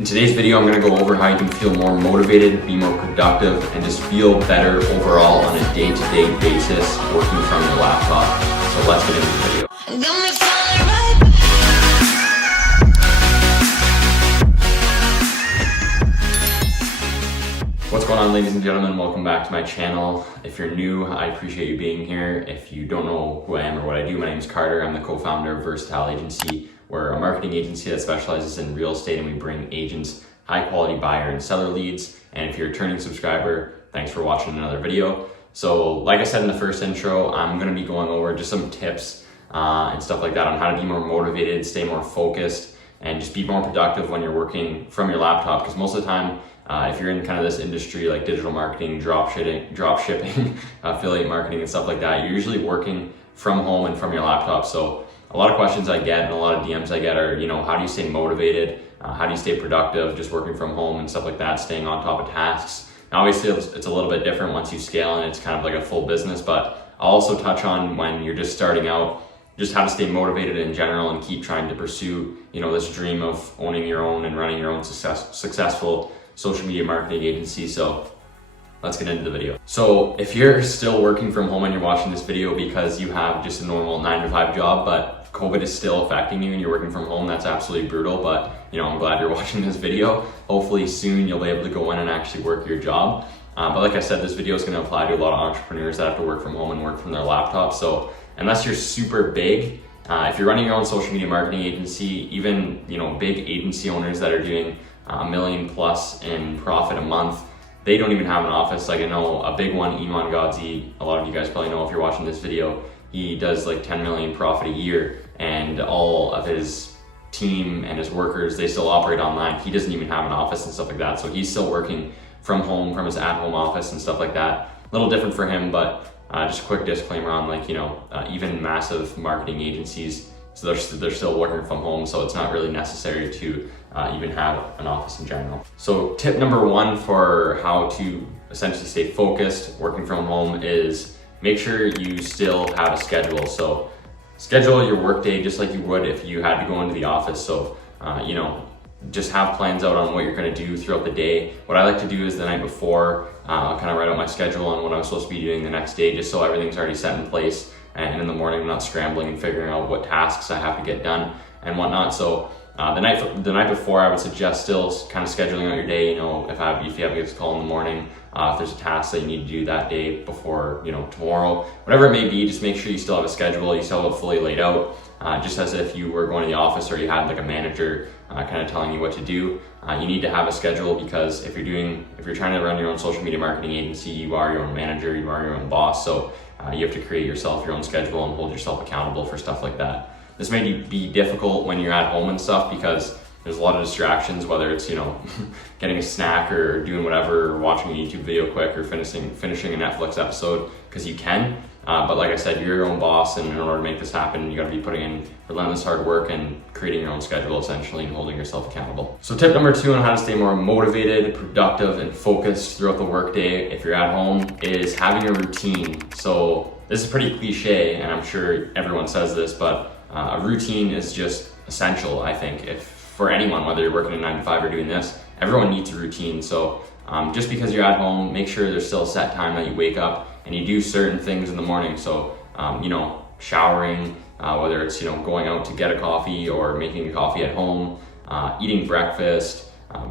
In today's video, I'm going to go over how you can feel more motivated, be more productive, and just feel better overall on a day-to-day basis working from your laptop. So let's get into the video. What's going on, ladies and gentlemen? Welcome back to my channel. If you're new, I appreciate you being here. If you don't know who I am or what I do, my name is Carter. I'm the co-founder of Versatile Agency. We're a marketing agency that specializes in real estate, and we bring agents high quality buyer and seller leads. And if you're a returning subscriber, thanks for watching another video. So like I said in the first intro, I'm going to be going over just some tips and stuff like that on how to be more motivated, stay more focused, and just be more productive when you're working from your laptop. Because most of the time, if you're in kind of this industry like digital marketing, drop shipping, affiliate marketing and stuff like that, you're usually working from home and from your laptop. So a lot of questions I get and a lot of DMs I get are, how do you stay motivated? How do you stay productive just working from home and stuff like that, staying on top of tasks? Now, obviously, it's a little bit different once you scale and it's kind of like a full business, but I'll also touch on when you're just starting out, just how to stay motivated in general and keep trying to pursue, this dream of owning your own and running your own successful social media marketing agency. So let's get into the video. So if you're still working from home and you're watching this video because you have just a normal 9-to-5 job, but COVID is still affecting you and you're working from home, that's absolutely brutal. But I'm glad you're watching this video. Hopefully soon you'll be able to go in and actually work your job. But like I said, this video is going to apply to a lot of entrepreneurs that have to work from home and work from their laptop. So unless you're super big, if you're running your own social media marketing agency, even big agency owners that are doing $1 million plus in profit a month, they don't even have an office. Like I know a big one, Iman Gadzhi, a lot of you guys probably know if you're watching this video, he does like 10 million profit a year, and all of his team and his workers, they still operate online. He doesn't even have an office and stuff like that. So he's still working from home, from his at-home office and stuff like that. A little different for him, but just a quick disclaimer on even massive marketing agencies, so they're still working from home, so it's not really necessary to even have an office in general. So tip number one for how to essentially stay focused working from home is make sure you still have a schedule. So schedule your workday just like you would if you had to go into the office. So just have plans out on what you're going to do throughout the day. What I like to do is the night before, I'll kind of write out my schedule on what I'm supposed to be doing the next day, just so everything's already set in place. And in the morning, I'm not scrambling and figuring out what tasks I have to get done and whatnot. So the night before, I would suggest still kind of scheduling out your day. If you have a call in the morning, if there's a task that you need to do that day before, tomorrow, whatever it may be, just make sure you still have a schedule. You still have it fully laid out, just as if you were going to the office or you had like a manager kind of telling you what to do. You need to have a schedule, because if you're trying to run your own social media marketing agency, you are your own manager, you are your own boss. So you have to create your own schedule and hold yourself accountable for stuff like that. This may be difficult when you're at home and stuff, because there's a lot of distractions, whether it's, getting a snack or doing whatever, or watching a YouTube video quick, or finishing a Netflix episode, because you can. But like I said, you're your own boss, and in order to make this happen, you got to be putting in relentless hard work and creating your own schedule essentially, and holding yourself accountable. So tip number 2 on how to stay more motivated, productive, and focused throughout the workday if you're at home is having a routine. So this is pretty cliche, and I'm sure everyone says this, but a routine is just essential, I think, for anyone, whether you're working a 9-to-5 or doing this. Everyone needs a routine. So just because you're at home, make sure there's still a set time that you wake up and you do certain things in the morning. So showering, whether it's going out to get a coffee or making a coffee at home, eating breakfast,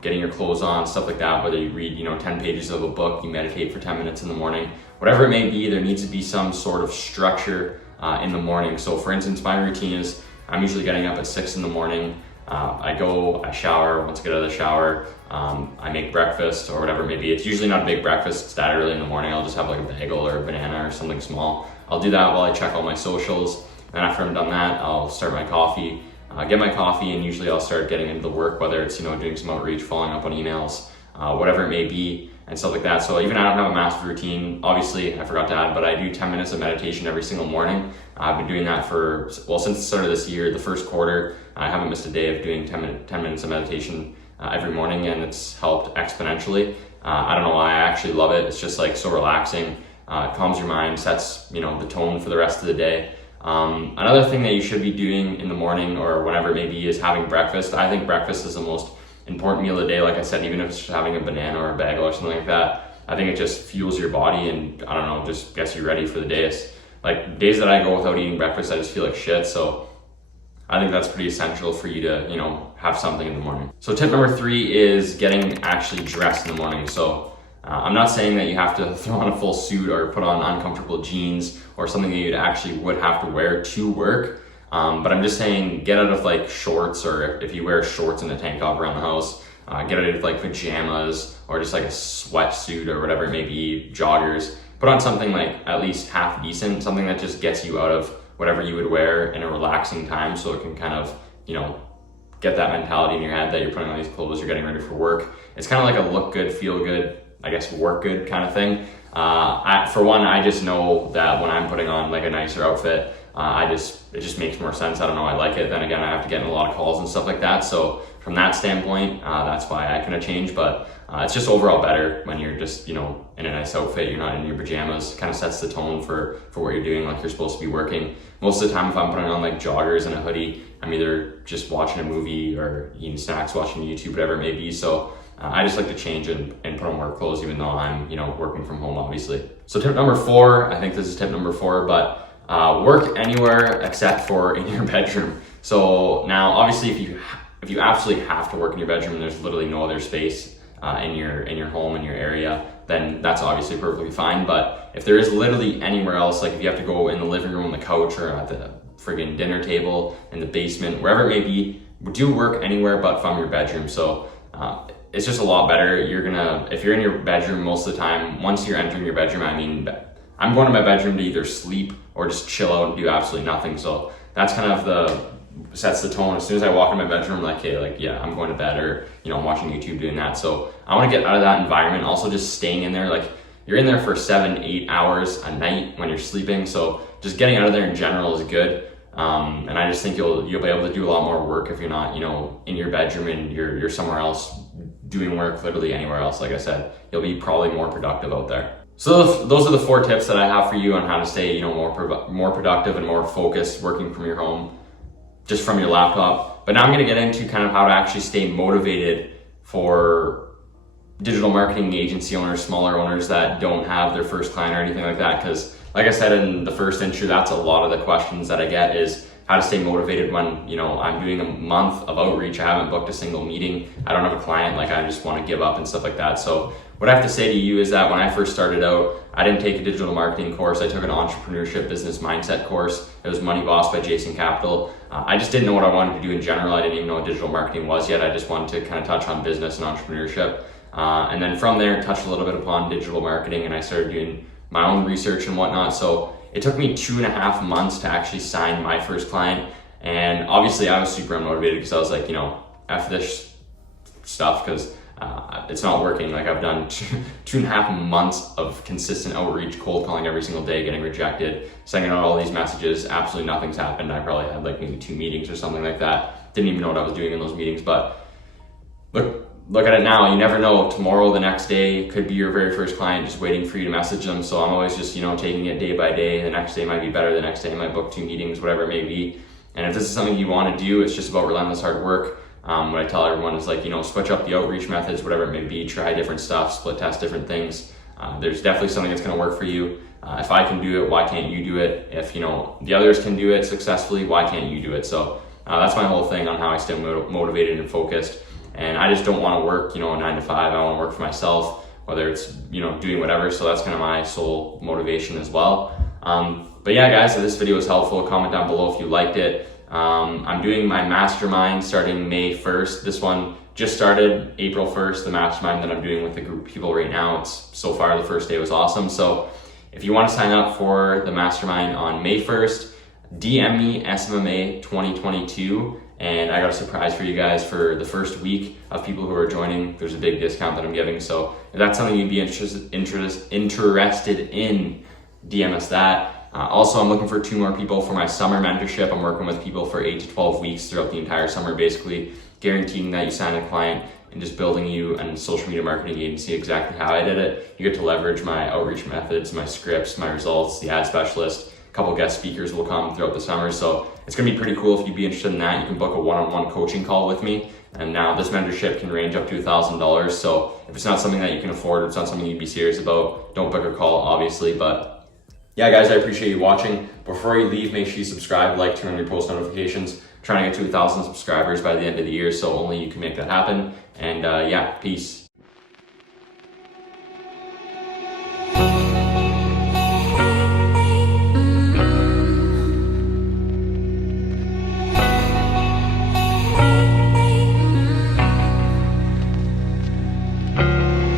getting your clothes on, stuff like that. Whether you read 10 pages of a book, you meditate for 10 minutes in the morning, whatever it may be, there needs to be some sort of structure in the morning. So for instance, my routine is I'm usually getting up at 6 in the morning. I shower. Once I get out of the shower, I make breakfast or whatever it may be. It's usually not a big breakfast. It's that early in the morning. I'll just have like a bagel or a banana or something small. I'll do that while I check all my socials. Then after I'm done that, I'll start my coffee, get my coffee, and usually I'll start getting into the work, whether it's doing some outreach, following up on emails, whatever it may be, and stuff like that. So even I don't have a massive routine. Obviously, I forgot to add, but I do 10 minutes of meditation every single morning. I've been doing that since the start of this year, the first quarter. I haven't missed a day of doing 10 minutes of meditation every morning, and it's helped exponentially. I don't know why, I actually love it. It's just like so relaxing. It calms your mind, sets the tone for the rest of the day. Another thing that you should be doing in the morning or whenever it may be is having breakfast. I think breakfast is the most important meal of the day. Like I said, even if it's just having a banana or a bagel or something like that, I think it just fuels your body and I don't know, just gets you ready for the day. It's like days that I go without eating breakfast, I just feel like shit. So I think that's pretty essential for you to, you know, have something in the morning. So tip number 3 is getting actually dressed in the morning. So I'm not saying that you have to throw on a full suit or put on uncomfortable jeans or something that you'd actually would have to wear to work. But I'm just saying get out of like shorts, or if you wear shorts and a tank top around the house, get out of like pajamas or just like a sweatsuit or whatever it may be, joggers. Put on something like at least half decent, something that just gets you out of whatever you would wear in a relaxing time, so it can kind of, you know, get that mentality in your head that you're putting on these clothes, you're getting ready for work. It's kind of like a look good, feel good, I guess work good kind of thing. For one, I just know that when I'm putting on like a nicer outfit, it just makes more sense. I don't know, I like it. Then again, I have to get in a lot of calls and stuff like that. So from that standpoint, that's why I kind of change. But it's just overall better when you're just, you know, in a nice outfit, you're not in your pajamas. It kind of sets the tone for what you're doing, like you're supposed to be working. Most of the time, if I'm putting on like joggers and a hoodie, I'm either just watching a movie or eating snacks, watching YouTube, whatever it may be. So I just like to change and put on work clothes, even though I'm, you know, working from home, obviously. So tip number 4, I think this is tip number 4, but work anywhere except for in your bedroom. So now, obviously, if you absolutely have to work in your bedroom and there's literally no other space in your home, in your area, then that's obviously perfectly fine. But if there is literally anywhere else, like if you have to go in the living room, the couch, or at the friggin' dinner table, in the basement, wherever it may be, do work anywhere but from your bedroom. So it's just a lot better. If you're in your bedroom most of the time, once you're entering your bedroom, I mean, I'm going to my bedroom to either sleep or just chill out and do absolutely nothing. So that's kind of sets the tone. As soon as I walk in my bedroom, I'm like, hey, like, yeah, I'm going to bed, or, you know, I'm watching YouTube doing that. So I want to get out of that environment. Also just staying in there, like you're in there for 7-8 hours a night when you're sleeping. So just getting out of there in general is good. And I just think you'll be able to do a lot more work if you're not, you know, in your bedroom and you're somewhere else doing work, literally anywhere else. Like I said, you'll be probably more productive out there. So those are the 4 tips that I have for you on how to stay, you know, more productive and more focused working from your home, just from your laptop. But now I'm going to get into kind of how to actually stay motivated for digital marketing agency owners, smaller owners that don't have their first client or anything like that. Because like I said in the first intro, that's a lot of the questions that I get, is how to stay motivated when, you know, I'm doing a month of outreach, I haven't booked a single meeting, I don't have a client, like I just want to give up and stuff like that. So what I have to say to you is that when I first started out, I didn't take a digital marketing course. I took an entrepreneurship business mindset course. It was Money Boss by Jason Capital. I just didn't know what I wanted to do in general. I didn't even know what digital marketing was yet. I just wanted to kind of touch on business and entrepreneurship. And then from there, touched a little bit upon digital marketing, and I started doing my own research and whatnot. So it took me 2.5 months to actually sign my first client. And obviously I was super unmotivated because I was like, you know, F this stuff, because it's not working. Like I've done 2.5 months of consistent outreach, cold calling every single day, getting rejected, sending out all these messages, absolutely nothing's happened. I probably had like maybe 2 meetings or something like that. Didn't even know what I was doing in those meetings. But look at it now. You never know. Tomorrow, the next day could be your very first client just waiting for you to message them. So I'm always just, you know, taking it day by day. The next day might be better. The next day I might book 2 meetings, whatever it may be. And if this is something you want to do, it's just about relentless hard work. What I tell everyone is, like, you know, switch up the outreach methods, whatever it may be, try different stuff, split test different things. There's definitely something that's going to work for you. If I can do it, why can't you do it? If, you know, the others can do it successfully, why can't you do it? So that's my whole thing on how I stay motivated and focused. And I just don't want to work, you know, a 9 to 5. I want to work for myself, whether it's, you know, doing whatever. So that's kind of my sole motivation as well. But yeah, guys, if this video was helpful, comment down below if you liked it. I'm doing my mastermind starting May 1st. This one just started April 1st, the mastermind that I'm doing with a group of people right now. It's so far, the first day was awesome. So if you want to sign up for the mastermind on May 1st, DM me SMMA 2022. And I got a surprise for you guys for the first week of people who are joining. There's a big discount that I'm giving. So if that's something you'd be interested in, DM us that. Also, I'm looking for 2 more people for my summer mentorship. I'm working with people for 8 to 12 weeks throughout the entire summer, basically guaranteeing that you sign a client and just building you a social media marketing agency exactly how I did it. You get to leverage my outreach methods, my scripts, my results, the ad specialist. A couple guest speakers will come throughout the summer. So it's gonna be pretty cool. If you'd be interested in that, you can book a one-on-one coaching call with me. And now this mentorship can range up to $1,000. So if it's not something that you can afford, or it's not something you'd be serious about, don't book a call, obviously. But yeah, guys, I appreciate you watching. Before you leave, make sure you subscribe, like, turn on your post notifications. I'm trying to get to 1,000 subscribers by the end of the year, so only you can make that happen. And yeah, peace.